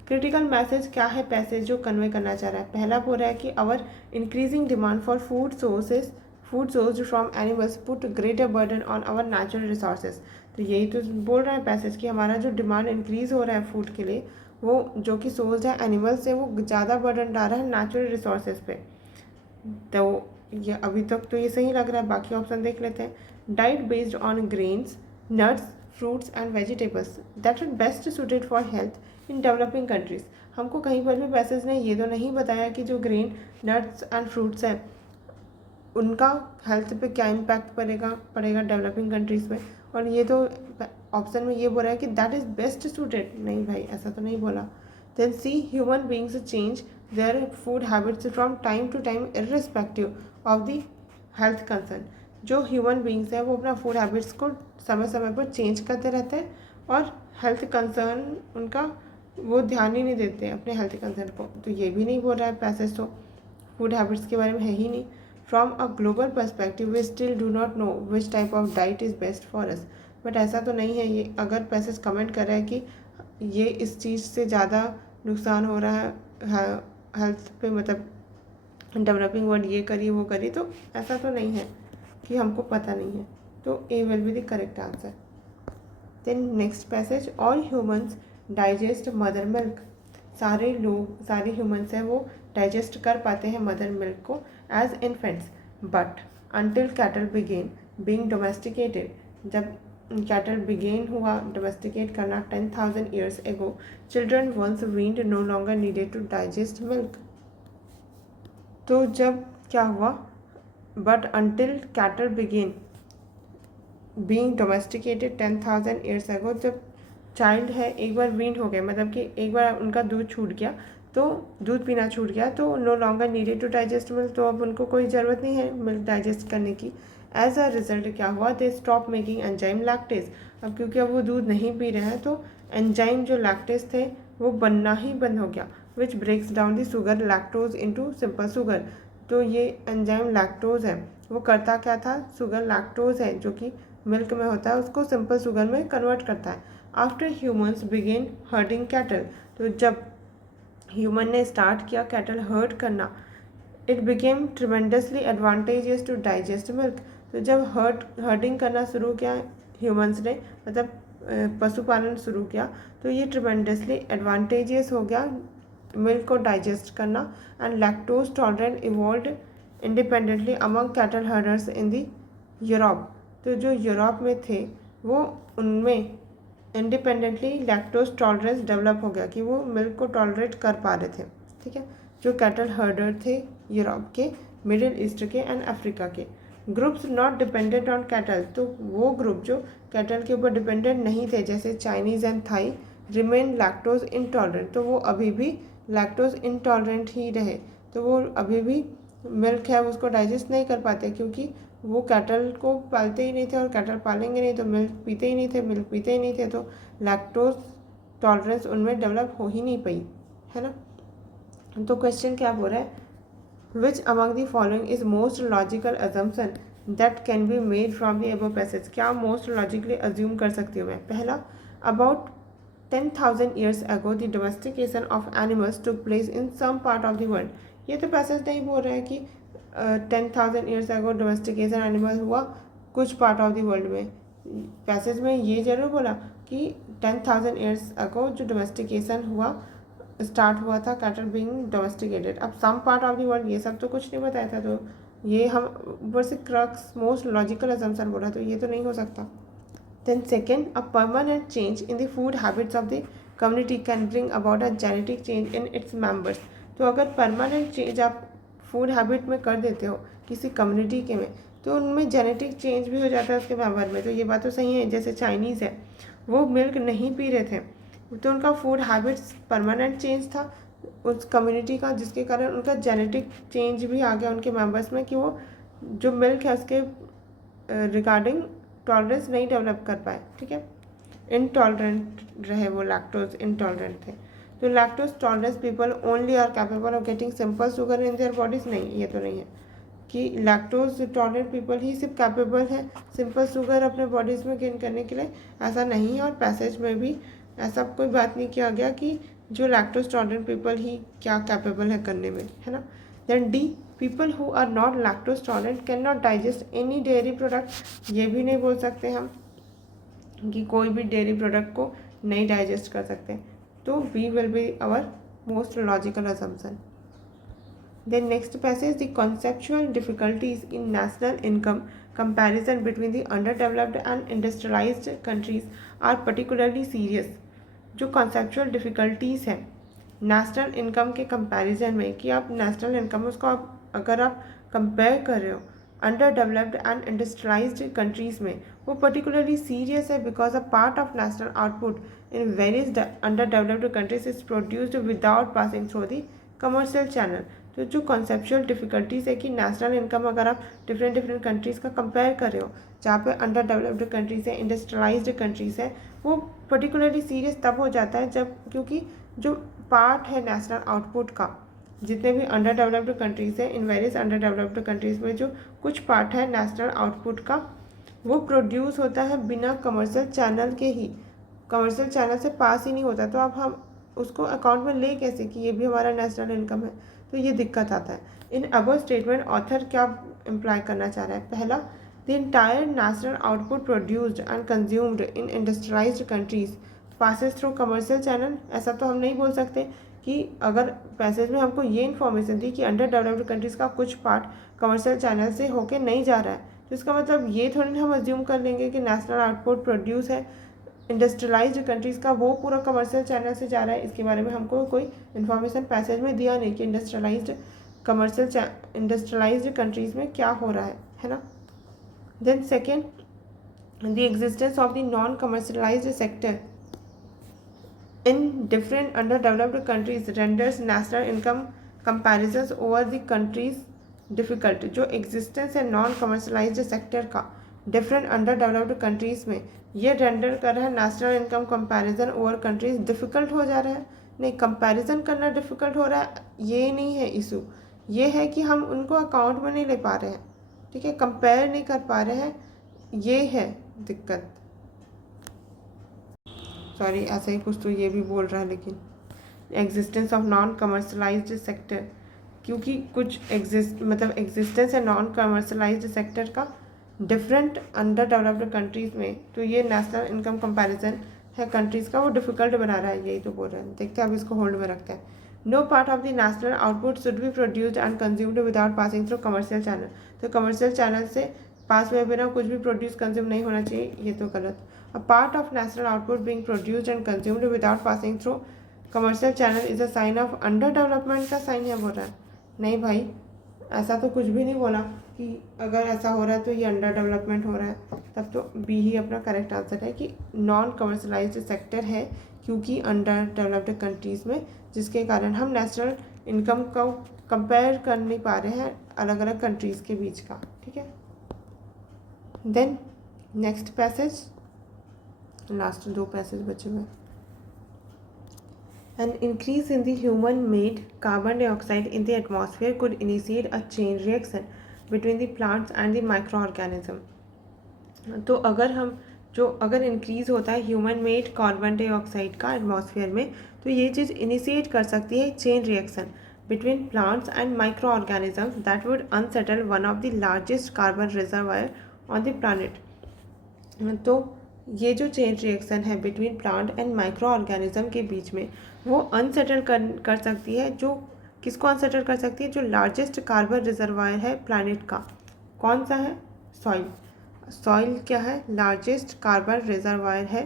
क्रिटिकल मैसेज क्या है पैसेज जो कन्वे करना चाह रहा है? पहला बोल रहा है कि our increasing demand for food sourced from animals put greater burden on our natural resources. तो यही तो बोल रहा है पैसेज कि हमारा जो डिमांड इंक्रीज़ हो रहा है फूड के लिए, वो जो कि सोर्स है एनिमल से, वो ज़्यादा बर्डन डाल रहा है नेचुरल रिसोर्सेज पे। तो ये अभी तक तो ये सही लग रहा है, बाकी ऑप्शन देख लेते हैं। Diet based on grains, nuts, fruits and vegetables that are best suited for health in developing countries. हमको कहीं पर भी पैसेज ने ये तो नहीं बताया कि जो ग्रेन, नट्स एंड फ्रूट्स हैं उनका हेल्थ पे क्या इम्पैक्ट पड़ेगा डेवलपिंग कंट्रीज़ में। और ये तो ऑप्शन में ये बोल रहा है कि दैट इज़ बेस्ट सूटेड। नहीं भाई, ऐसा तो नहीं बोला। Then C, human beings change their food habits from time to time irrespective of the health concern. जो ह्यूमन बींग्स हैं वो अपना फूड हैबिट्स को समय समय पर चेंज करते रहते हैं और हेल्थ कंसर्न उनका वो ध्यान ही नहीं देते हैं अपने हेल्थ कंसर्न को। तो ये भी नहीं बोल रहा है पैसेज, तो फूड हैबिट्स के बारे में है ही नहीं। From a global perspective we still do not know which type of diet is best for us. But ऐसा तो नहीं है। ये अगर पैसेज कमेंट कर रहा है कि ये इस चीज़ से ज़्यादा नुकसान हो रहा है हेल्थ पे, मतलब डेवलपिंग वर्ल्ड ये करी वो करी, तो ऐसा तो नहीं है कि हमको पता नहीं है। तो A will be the correct answer. Then next passage, all humans digest mother milk. सारे लोग, सारे ह्यूमंस हैं वो डाइजेस्ट कर पाते हैं मदर मिल्क को as infants, but until cattle began being domesticated. जब कैटल बिगेन हुआ डोमेस्टिकेट करना 10,000 years ago, children once weaned no longer needed to digest milk. तो जब क्या हुआ, but until cattle began being domesticated 10,000 years ago, जब child है एक बार वीन्ड हो गए, मतलब कि एक बार उनका दूध छूट गया, तो दूध पीना छूट गया, तो no longer needed to digest milk, तो अब उनको कोई ज़रूरत नहीं है मिल्क डाइजेस्ट करने की। एज अ रिजल्ट क्या हुआ, they stop making enzyme lactase. अब क्योंकि अब वो दूध नहीं पी रहे हैं तो एंजाइम जो लैक्टेज थे वो बनना ही बंद हो गया, which breaks down the sugar lactose into simple sugar. तो ये एंजाइम लैक्टोज है, वो करता क्या था, शुगर लैक्टोज है जो कि मिल्क में होता है उसको सिंपल शुगर में कन्वर्ट करता है। After humans begin herding cattle, तो जब ह्यूमन ने स्टार्ट किया कैटल हर्ड करना, it became tremendously advantageous to digest milk. तो जब हर्डिंग करना शुरू किया ह्यूमंस ने, मतलब पशुपालन शुरू किया, तो ये ट्रिमेंडसली एडवांटेजियस हो गया मिल्क को डाइजेस्ट करना। And lactose tolerant evolve independently among cattle herders in the Europe. तो जो यूरोप में थे वो उनमें इंडिपेंडेंटली लैक्टोज टॉलरेंस डेवलप हो गया कि वो मिल्क को टॉलरेट कर पा रहे थे। ठीक है, जो कैटल हर्डर थे यूरोप के, मिडिल ईस्ट के एंड अफ्रीका के। Groups not dependent on cattle, तो वो ग्रुप जो कैटल के ऊपर डिपेंडेंट नहीं थे जैसे Chinese and Thai, remain lactose intolerant, तो वो अभी भी लैक्टोज इनटॉलरेंट ही रहे। तो वो अभी भी मिल्क है उसको डाइजेस्ट नहीं कर पाते क्योंकि वो कैटल को पालते ही नहीं थे और कैटल पालेंगे नहीं तो मिल्क पीते ही नहीं थे, मिल्क पीते ही नहीं थे, तो लैक्टोज टॉलरेंस उनमें डेवलप हो ही नहीं पाई, है ना। तो क्वेश्चन क्या बोल रहा है, which among the following is most logical assumption that can be made from the above passage. क्या मोस्ट लॉजिकली अज्यूम कर सकती हूँ मैं। पहला, about 10,000 years ago the domestication of animals took place in some part of the world. ये तो passage नहीं बोल रहा है कि 10,000 ईयर्स अगो डोमेस्टिकेशन एनिमल हुआ कुछ पार्ट ऑफ द वर्ल्ड में। पैसेज में ये जरूर बोला कि 10,000 ईयर्स अगो जो डोमेस्टिकेशन हुआ, स्टार्ट हुआ था कैटल बीइंग डोमेस्टिकेटेड। अब some part of the world ये सब तो कुछ नहीं बताया था, तो ये हम ऊपर से क्रक्स मोस्ट लॉजिकल असम्पशन बोला, तो ये तो नहीं हो सकता। Then second, a permanent change in the food habits of the community can bring about a genetic change in its members. तो अगर परमानेंट चेंज आप फूड हैबिट में कर देते हो किसी कम्युनिटी के में, तो उनमें जेनेटिक चेंज भी हो जाता है उसके मेंबर में। तो ये बात तो सही है, जैसे चाइनीज़ है वो मिल्क नहीं पी रहे थे तो उनका फूड हैबिट्स परमानेंट चेंज था उस कम्युनिटी का, जिसके कारण उनका जेनेटिक चेंज भी आ गया उनके मेंबर्स में कि वो जो मिल्क है उसके रिगार्डिंग टॉलरेंस नहीं डेवलप कर पाए। ठीक है, इनटॉलरेंट रहे, वो लैक्टोज इनटॉलरेंट थे। तो lactose tolerance people only are capable of getting simple sugar in their bodies. नहीं, ये तो नहीं है कि लैक्टोज टॉलरेंट पीपल ही सिर्फ कैपेबल है सिंपल शुगर अपने बॉडीज़ में गेन करने के लिए, ऐसा नहीं है। और पैसेज में भी ऐसा कोई बात नहीं किया गया कि जो लैक्टोज टॉलरेंट पीपल ही क्या कैपेबल है करने में, है ना। Then D, people who are not lactose tolerant can not digest any dairy product. ये भी नहीं बोल सकते हम कि कोई भी डेयरी प्रोडक्ट को नहीं डाइजेस्ट कर सकते। तो B will be our most logical assumption. Then next passage, the conceptual difficulties in national income comparison between the underdeveloped and industrialized countries are particularly serious. जो conceptual difficulties हैं national income के comparison में कि आप national income उसको आप अगर आप कंपेयर कर रहे हो under developed and industrialised countries में, वो पर्टिकुलरली सीरियस है because a part of national output in various under developed countries is produced without passing through the commercial channel. तो जो कॉन्सेप्चुअल डिफिकल्टीज है कि नेशनल इनकम अगर आप डिफरेंट कंट्रीज़ का कंपेयर कर रहे हो जहाँ पे अंडर डेवलप्ड कंट्रीज़ है, इंडस्ट्रियलाइज्ड कंट्रीज़ है, वो पर्टिकुलरली सीरियस तब हो जाता है जब क्योंकि जो पार्ट है नेशनल आउटपुट का, जितने भी अंडर डेवलप्ड कंट्रीज़ है, in various under developed countries में जो कुछ पार्ट है नेशनल आउटपुट का वो प्रोड्यूस होता है बिना कमर्शियल चैनल के ही, कमर्शियल चैनल से पास ही नहीं होता। तो अब हम उसको अकाउंट में ले कैसे कि ये भी हमारा नेशनल इनकम है, तो ये दिक्कत आता है। इन अबव स्टेटमेंट ऑथर क्या इम्प्लाई करना चाह रहा है? पहला, the entire national output produced and consumed in industrialised countries passes through commercial channel. ऐसा तो हम नहीं बोल सकते कि अगर पैसेज में हमको ये इन्फॉर्मेशन दी कि अंडर डेवलप्ड कंट्रीज़ का कुछ पार्ट कमर्शियल चैनल से होके नहीं जा रहा है, तो इसका मतलब ये थोड़ी ना हम अज्यूम कर लेंगे कि नेशनल आउटपुट प्रोड्यूस है इंडस्ट्रियलाइज्ड कंट्रीज़ का वो पूरा कमर्शियल चैनल से जा रहा है। इसके बारे में हमको कोई इन्फॉर्मेशन पैसेज में दिया नहीं कि इंडस्ट्रियलाइज्ड कंट्रीज़ में क्या हो रहा है ना। Then second, the existence of the non commercialised sector in different underdeveloped countries renders national income comparisons over the countries difficult. जो एग्जिस्टेंस है नॉन कमर्शलाइज्ड सेक्टर का डिफरेंट अंडर डेवलप्ड कंट्रीज़ में, ये रेंडर कर रहा है national income comparison over countries difficult हो जा रहा है। नहीं, कंपैरिजन करना डिफ़िकल्ट हो रहा है ये नहीं है इशू, ये है कि हम उनको अकाउंट में नहीं ले पा रहे हैं, ठीक है, कंपेयर नहीं कर पा रहे हैं, ये है दिक्कत। सॉरी, ऐसा ही कुछ तो ये भी बोल रहा है, लेकिन existence of non commercialised sector, क्योंकि कुछ एग्जिस्टेंस है नॉन कमर्शलाइज्ड सेक्टर का डिफरेंट अंडर डेवलप्ड कंट्रीज़ में, तो ये नेशनल इनकम कंपैरिजन है कंट्रीज़ का, वो डिफ़िकल्ट बना रहा है, यही तो बोल रहे हैं। देखते हैं, अब इसको होल्ड में रखते हैं। No part of the national output should be produced and consumed without passing through commercial channel. तो कमर्शियल चैनल से पास हुए बिना कुछ भी प्रोड्यूस कंज्यूम नहीं होना चाहिए, ये तो गलत। A part of national output being produced and consumed without passing through commercial channel is a sign of under development का साइन है, बोल रहा है। नहीं भाई, ऐसा तो कुछ भी नहीं बोला कि अगर ऐसा हो रहा है तो ये अंडर डेवलपमेंट हो रहा है, तब तो बी ही अपना करेक्ट आंसर है कि नॉन कमर्शलाइज्ड सेक्टर है, क्योंकि अंडर डेवलप्ड कंट्रीज़ में, जिसके कारण हम नेशनल इनकम को कंपेयर कर नहीं पा रहे हैं अलग अलग कंट्रीज़ के बीच का, ठीक है। देन नेक्स्ट पैसेज, लास्ट दो पैसेज बचे हुए। An increase in the human-made carbon dioxide in the atmosphere could initiate a chain reaction between the plants and the microorganism. तो अगर इंक्रीज होता है ह्यूमन मेड कार्बन डाइऑक्साइड का atmosphere में, तो ये चीज़ इनिशिएट कर सकती है chain reaction between plants and micro organisms that would unsettle one of the largest carbon reservoir on the planet. तो ये जो चेन रिएक्शन है between plant and micro organism के बीच में, वो अनसेटल कर सकती है। जो किसको अनसेटल कर सकती है? जो लार्जेस्ट कार्बन रिजर्वायर है प्लानट का। कौन सा है? सॉइल। सॉइल क्या है? लार्जेस्ट कार्बन रिजर्वायर है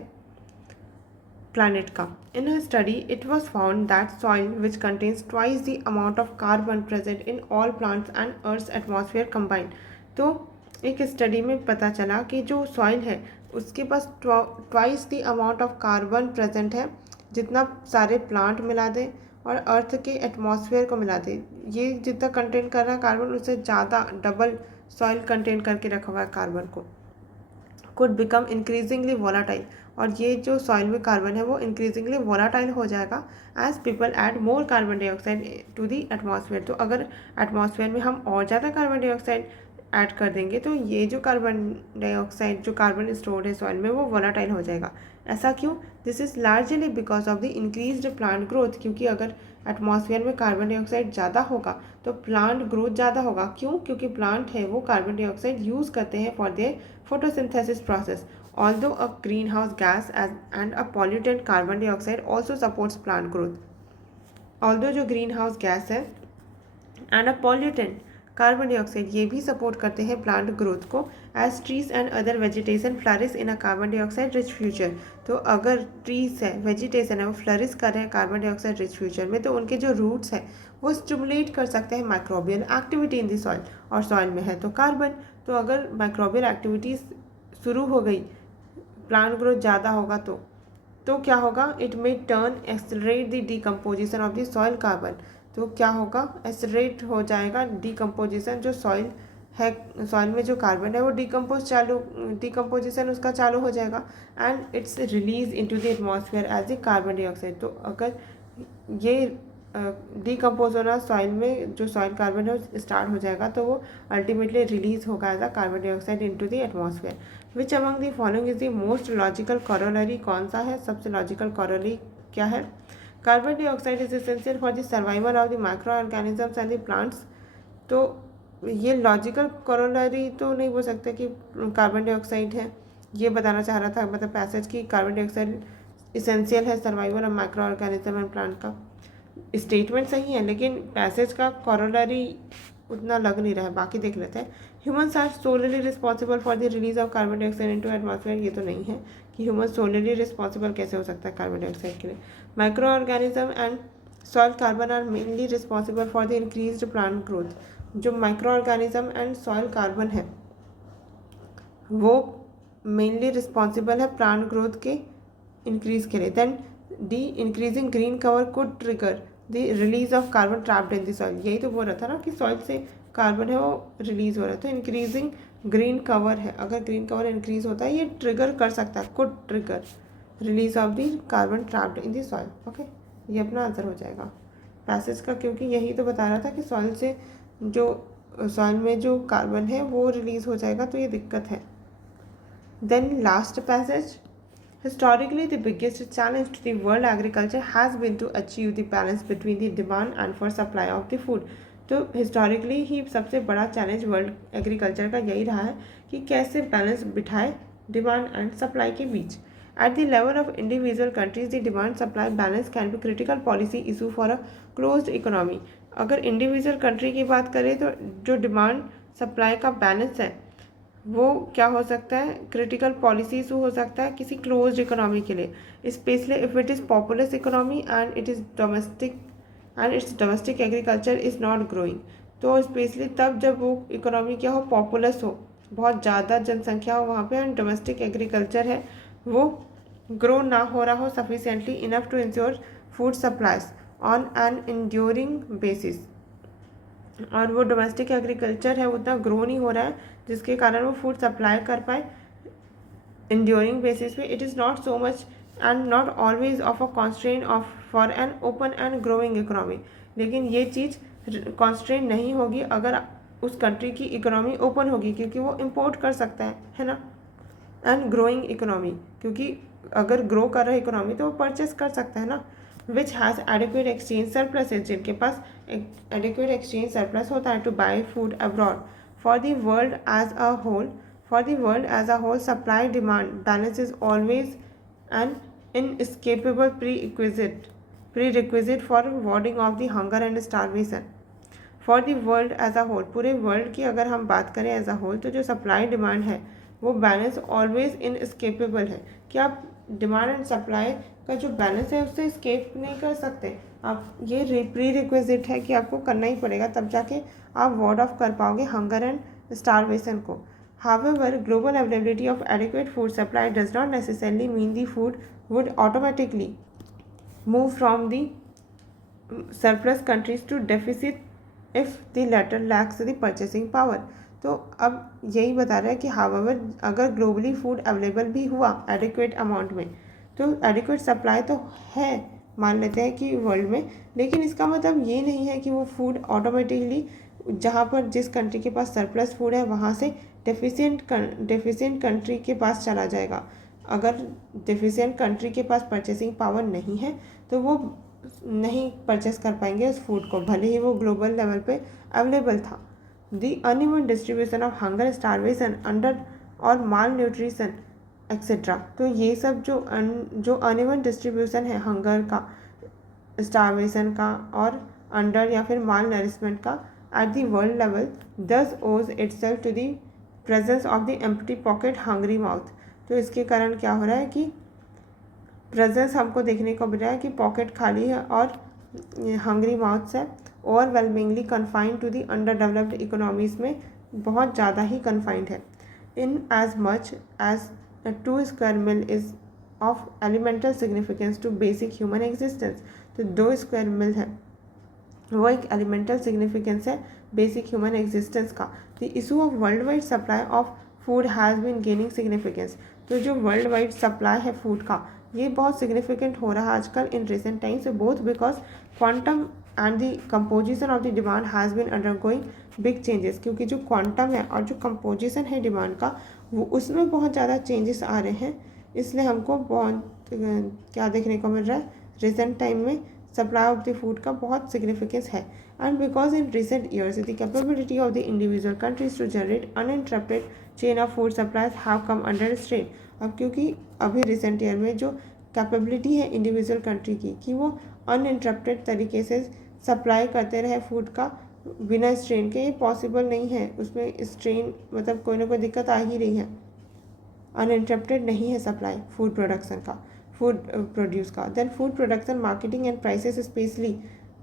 प्लानट का। In a study it was found that soil which contains twice the amount of carbon present in all plants and earth atmosphere combined. तो एक स्टडी में पता चला कि जो सॉइल है उसके पास twice the amount of carbon present है जितना सारे प्लांट मिला दें और अर्थ के एटमॉस्फेयर को मिला दें। ये जितना कंटेन कर रहा है कार्बन, उससे ज़्यादा डबल सॉइल कंटेन करके रखा हुआ है कार्बन को। कुड बिकम इंक्रीजिंगली वोलाटाइल, और ये जो सॉइल में कार्बन है वो इंक्रीजिंगली वोलाटाइल हो जाएगा as people add more carbon dioxide to the atmosphere. तो अगर एटमॉस्फेयर में हम और ज़्यादा कार्बन डाइऑक्साइड ऐड कर देंगे तो ये जो कार्बन डाइऑक्साइड जो कार्बन स्टोर्ड है सॉइल में वो वोलाटाइल हो जाएगा। ऐसा क्यों? This is largely because of the increased plant growth, क्योंकि अगर एटमॉस्फेयर में कार्बन डाइऑक्साइड ज़्यादा होगा तो प्लांट ग्रोथ ज़्यादा होगा। क्यों? क्योंकि प्लांट है वो कार्बन डाइऑक्साइड यूज़ करते हैं for their photosynthesis process. Although a green house gas and a pollutant carbon dioxide also supports plant growth. Although जो ग्रीन हाउस गैस है and a pollutant. Carbon dioxide ये भी support करते हैं plant growth को। As trees and other vegetation flourish in a carbon dioxide rich future. तो अगर trees है, वेजिटेशन है, वो फ्लरिश कर रहे हैं कार्बन डाइऑक्साइड रिच फ्यूचर में, तो उनके जो रूट्स हैं वो स्टिमुलेट कर सकते हैं microbial activity in the soil. और सॉइल में है तो कार्बन, तो अगर माइक्रोबियल एक्टिविटीज शुरू हो गई, प्लांट ग्रोथ ज़्यादा होगा तो क्या होगा, it may turn accelerate the decomposition of the soil carbon. तो क्या होगा, एक्सेलरेट हो जाएगा डिकम्पोजिशन, जो सॉइल है, सॉइल में जो कार्बन है वो डिकम्पोजिशन उसका चालू हो जाएगा and its release into the atmosphere as a carbon dioxide. तो अगर ये डिकम्पोज होना सॉइल में, जो सॉइल कार्बन है स्टार्ट हो जाएगा, तो वो अल्टीमेटली रिलीज होगा as a carbon dioxide into the atmosphere. Which among the following is the most logical corollary. कौन सा है सबसे लॉजिकल कॉरोलरी, क्या है? Carbon dioxide is essential for the survival of the micro organisms and the plants. तो ये logical corollary तो नहीं बोल सकते कि कार्बन डाइऑक्साइड है, ये बताना चाह रहा था, मतलब पैसेज की कार्बन डाइऑक्साइड इसेंशियल है survival of micro organism and plant का स्टेटमेंट सही है, लेकिन पैसेज का कॉरोलरी उतना लग नहीं रहा है। बाकी देख लेते हैं। Humans are solely responsible for the release of carbon dioxide into atmosphere. ये तो नहीं है कि ह्यूमन सोलली रिस्पॉन्सिबल कैसे हो सकता है कार्बन डाइऑक्साइड के लिए। Micro organism and soil carbon are mainly responsible for the increased plant growth. जो micro organism and soil carbon है वो मेनली रिस्पॉन्सिबल है प्लांट ग्रोथ के इंक्रीज के लिए। Then the increasing green cover could trigger the release of carbon trapped in the soil. यही तो बोल रहा था ना कि सॉइल से कार्बन है वो रिलीज हो रहा है। तो इंक्रीजिंग ग्रीन कवर है, अगर ग्रीन कवर इंक्रीज होता है ये ट्रिगर कर सकता है, could trigger release of the carbon trapped in the soil. Okay, ये अपना आंसर हो जाएगा पैसेज का, क्योंकि यही तो बता रहा था कि सॉइल से जो सॉइल में जो कार्बन है वो रिलीज हो जाएगा, तो ये दिक्कत है। Then last passage, historically the biggest challenge to the world agriculture has been to achieve the balance between the demand and for supply of the food। तो हिस्टोरिकली ही सबसे बड़ा चैलेंज वर्ल्ड एग्रीकल्चर का यही रहा है कि कैसे बैलेंस बिठाए डिमांड एंड सप्लाई के बीच। At the level of individual countries the demand supply balance can be critical policy issue for a closed economy. अगर इंडिविजुअल कंट्री की बात करें तो जो डिमांड सप्लाई का बैलेंस है वो क्या हो सकता है, क्रिटिकल पॉलिसी इशू हो सकता है किसी क्लोज्ड इकोनॉमी के लिए, specially if it is populace economy and it is domestic and it's domestic agriculture is not growing. तो स्पेशली तब जब वो इकोनॉमी क्या हो, पॉपुलस हो, बहुत ज़्यादा जनसंख्या हो वहाँ पे, एंड डोमेस्टिक एग्रीकल्चर है वो ग्रो ना हो रहा हो sufficiently enough to ensure food supplies on an enduring basis. और वो डोमेस्टिक एग्रीकल्चर है उतना ग्रो नहीं हो रहा है जिसके कारण वो फूड सप्लाई कर पाए इंड्योरिंग बेसिस पे। It is not so much and not always of a constraint of for an open and growing economy. लेकिन ये चीज़ कॉन्स्ट्रेंट नहीं होगी अगर उस कंट्री की इकोनॉमी ओपन होगी, क्योंकि वो इम्पोर्ट कर सकता है ना। एंड ग्रोइंग इकोनॉमी, क्योंकि अगर ग्रो कर रहा है इकोनॉमी तो वो परचेस कर सकता है ना। Which has adequate exchange surplus, जिनके पास एडिक्वेट एक्सचेंज सरप्लस होता है to buy food abroad. For the world as a whole, for the world as a whole supply demand balance is always an inescapable prerequisite for warding off the hunger and starvation. For the world as a whole, पूरे world की अगर हम बात करें as a whole, तो जो supply demand है वो बैलेंस ऑलवेज इनएस्केपेबल है कि आप डिमांड एंड सप्लाई का जो बैलेंस है उससे स्केप नहीं कर सकते आप। ये प्री रिक्विजिट है कि आपको करना ही पड़ेगा, तब जाके आप वार्ड ऑफ कर पाओगे हंगर एंड स्टारवेशन को। However global availability of adequate food supply does not necessarily mean the food would automatically move from the surplus countries to deficit if the latter lacks the purchasing power. तो अब यही बता रहा है कि however अगर globally food available भी हुआ एडिक्वेट अमाउंट में, तो एडिक्वेट सप्लाई तो है मान लेते हैं कि वर्ल्ड में, लेकिन इसका मतलब ये नहीं है कि वो फूड ऑटोमेटिकली जहाँ पर जिस कंट्री के पास सरप्लस फूड है वहाँ से डेफिशिएंट कंट्री के पास चला जाएगा। अगर डेफिशिएंट कंट्री के पास परचेसिंग पावर नहीं है तो वो नहीं परचेस कर पाएंगे उस फूड को, भले ही वो ग्लोबल लेवल पे अवेलेबल था। The uneven distribution of hunger, starvation, under और माल न्यूट्रिशन एक्सेट्रा। तो ये सब जो अनइवन डिस्ट्रीब्यूशन है हंगर का, स्टारवेशन का और अंडर या फिर माल नरिशमेंट का, at the world level thus owes itself to the presence of the empty pocket hungry mouth। तो इसके कारण क्या हो रहा है कि प्रेजेंस हमको देखने को मिल रहा है कि पॉकेट खाली है और हंग्री माउथ्स है, overwhelmingly confined to the underdeveloped economies में बहुत ज़्यादा ही कन्फाइंड है। In as much as 2 square mile is of elemental significance to basic human existence. तो 2 स्क्वायर मील है वो एक एलिमेंटल सिग्निफिकेंस है बेसिक ह्यूमन एग्जिस्टेंस का। The issue of world wide supply of food has been gaining significance. तो जो world wide supply है food का ये बहुत सिग्निफिकेंट हो रहा है आजकल in recent times, both because quantum and the composition of the demand has been undergoing big changes. क्योंकि जो क्वांटम है और जो कंपोजिशन है डिमांड का वो उसमें बहुत ज़्यादा चेंजेस आ रहे हैं, इसलिए हमको बहुत क्या देखने को मिल रहा है रिसेंट टाइम में सप्लाई ऑफ द फूड का बहुत सिग्निफिकेंस है। And because in recent years the capability of the individual countries to generate uninterrupted chain of food supplies have come under strain. अब क्योंकि अभी रिसेंट ईयर में जो capability है इंडिविजुअल कंट्री की कि वो अनइंटरप्टेड तरीके से सप्लाई करते रहे फूड का बिना स्ट्रेन के, ये पॉसिबल नहीं है। उसमें स्ट्रेन मतलब कोई ना कोई दिक्कत आ ही रही है, अनइंटरप्टेड नहीं है सप्लाई फूड प्रोडक्शन का, फूड प्रोड्यूस का। Then food production marketing and prices specially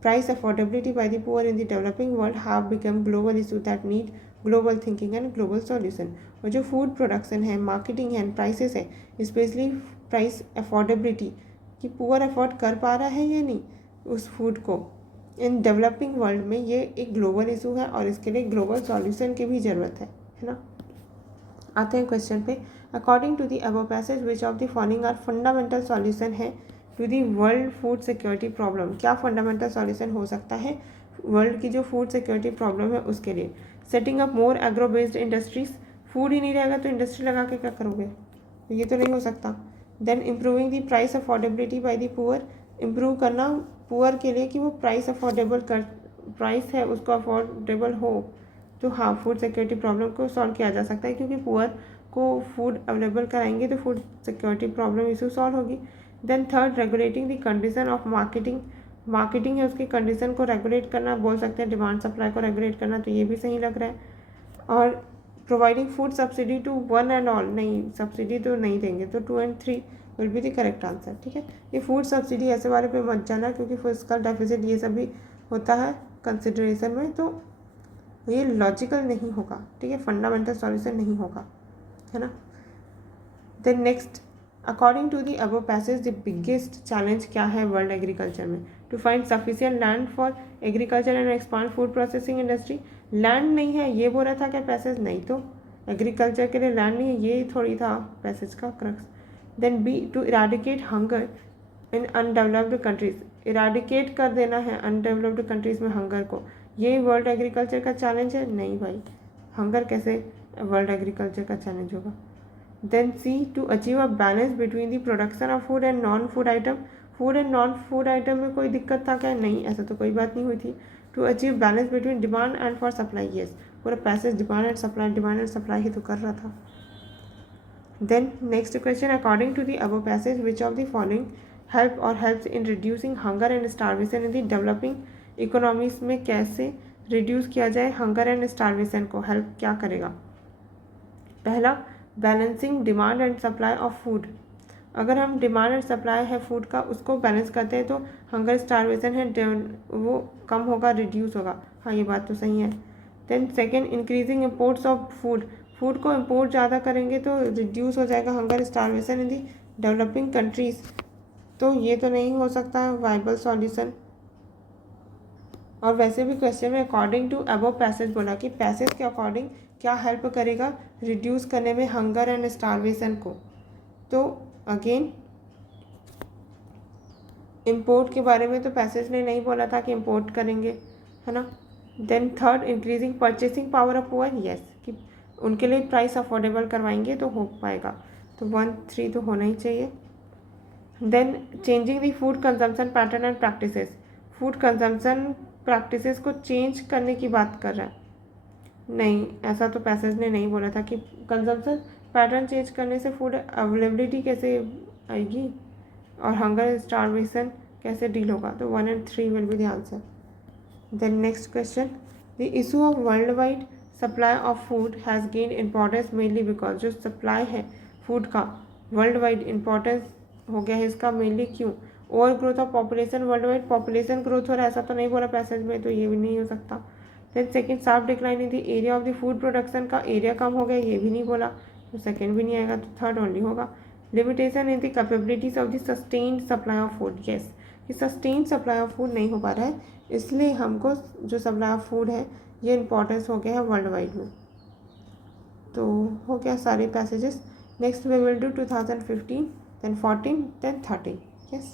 price affordability by the poor in the developing world have become global issue that need global thinking and global solution. और जो food production है marketing है prices है specially price affordability कि poor afford कर पा रहा है या नहीं उस फूड को इन डेवलपिंग वर्ल्ड में, ये एक ग्लोबल इशू है और इसके लिए ग्लोबल सॉल्यूशन की भी ज़रूरत है ना। आते हैं क्वेश्चन पे। According to the above passage which of the following are fundamental solution है to the world food security problem. क्या फंडामेंटल सॉल्यूशन हो सकता है वर्ल्ड की जो फूड सिक्योरिटी प्रॉब्लम है उसके लिए? Setting up more agro based industries, food ही नहीं रहेगा तो इंडस्ट्री लगा के क्या करोगे, ये तो नहीं हो सकता। Then improving the price affordability by the poor, improve करना पुअर के लिए कि वो प्राइस अफोर्डेबल कर, प्राइस है उसको अफोर्डेबल हो, तो हाँ फूड सिक्योरिटी प्रॉब्लम को सॉल्व किया जा सकता है क्योंकि पुअर को फूड अवेलेबल कराएंगे तो food security problem issue solve होगी। Then third regulating the condition of marketing, marketing है उसकी कंडीशन को रेगुलेट करना, बोल सकते हैं डिमांड सप्लाई को रेगुलेट करना, तो ये भी सही लग रहा है। और providing food subsidy to one and all, नहीं सब्सिडी तो नहीं देंगे, तो 2 and 3 will be the correct answer. ठीक है, ये फूड सब्सिडी ऐसे वाले पे मत जाना क्योंकि फिस्कल डेफिसिट ये सभी होता है कंसिडरेशन में, तो ये लॉजिकल नहीं होगा। ठीक है, फंडामेंटल सॉल्यूशन नहीं होगा, है ना। Then next, according to the above passage the biggest challenge क्या है वर्ल्ड एग्रीकल्चर में? To find sufficient land for agriculture and expand food processing industry. Land नहीं है ये बोल रहा था क्या पैसेज? नहीं तो एग्रीकल्चर के लिए लैंड नहीं है ये थोड़ी था पैसेज का crux. Then B, to eradicate hunger in undeveloped countries, eradicate कर देना है अनडेवलप्ड कंट्रीज में हंगर को, ये वर्ल्ड एग्रीकल्चर का चैलेंज है? नहीं भाई, हंगर कैसे वर्ल्ड एग्रीकल्चर का चैलेंज होगा। Then C, to achieve a balance between the production of food and non food item, food and non food item में कोई दिक्कत था क्या? नहीं, ऐसा तो कोई बात नहीं हुई थी। To achieve balance between demand and for supply, yes, पूरा पैसेज डिमांड एंड सप्लाई ही तो कर रहा था। Then next question, according to the above passage which of the following help और helps in reducing hunger and starvation in the developing economies में कैसे reduce किया जाए हंगर एंड स्टारवेशन को, हेल्प क्या करेगा? पहला, balancing demand and supply of food, अगर हम डिमांड एंड सप्लाई है फूड का उसको बैलेंस करते हैं तो हंगर स्टारवेशन है वो कम होगा, रिड्यूस होगा। हाँ ये बात तो सही है। Then second, increasing imports of food, food को इम्पोर्ट ज़्यादा करेंगे तो रिड्यूस हो जाएगा hunger starvation in the developing countries, तो ये तो नहीं हो सकता है वाइबल सॉल्यूशन। और वैसे भी क्वेश्चन में अकॉर्डिंग टू अबव पैसेज बोला कि पैसेज के अकॉर्डिंग क्या हेल्प करेगा रिड्यूस करने में हंगर एंड स्टारवेशन को, तो अगेन इंपोर्ट के बारे में तो पैसेज ने नहीं बोला था कि इंपोर्ट करेंगे, है ना। Then third, increasing purchasing power of poor, yes, कि उनके लिए प्राइस अफोर्डेबल करवाएंगे तो हो पाएगा, तो 1 3 तो होना ही चाहिए। Then changing the food consumption pattern and practices, food consumption practices को चेंज करने की बात कर रहा है, नहीं ऐसा तो पैसेज ने नहीं बोला था कि कंजम्पशन पैटर्न चेंज करने से फूड अवेलेबिलिटी कैसे आएगी और हंगर स्टारवेशन कैसे डील होगा, तो 1 and 3 will be the answer. Then next question, the issue of world wide supply of food has gain importance mainly because जो सप्लाई है फूड का वर्ल्ड वाइड इम्पोर्टेंस हो गया है इसका मेनली क्यों? Over growth of population, world wide population growth हो रहा है ऐसा तो नहीं बोला पैसेज में, तो ये भी नहीं हो सकता। Then second, sharp decline in the area of the food production का एरिया कम हो गया, ये भी नहीं बोला, तो सेकेंड भी नहीं आएगा, तो थर्ड ओनली होगा। Limitation in the capabilities of the sustained supply of food, yes कि सस्टेन्ड सप्लाई ऑफ फूड नहीं हो पा रहा है, इसलिए हमको जो सप्लाई ऑफ फूड है ये इंपॉर्टेंस हो गया है वर्ल्ड वाइड में। तो हो गया सारे passages. Next we will do 2015, then 14, then 13. Yes.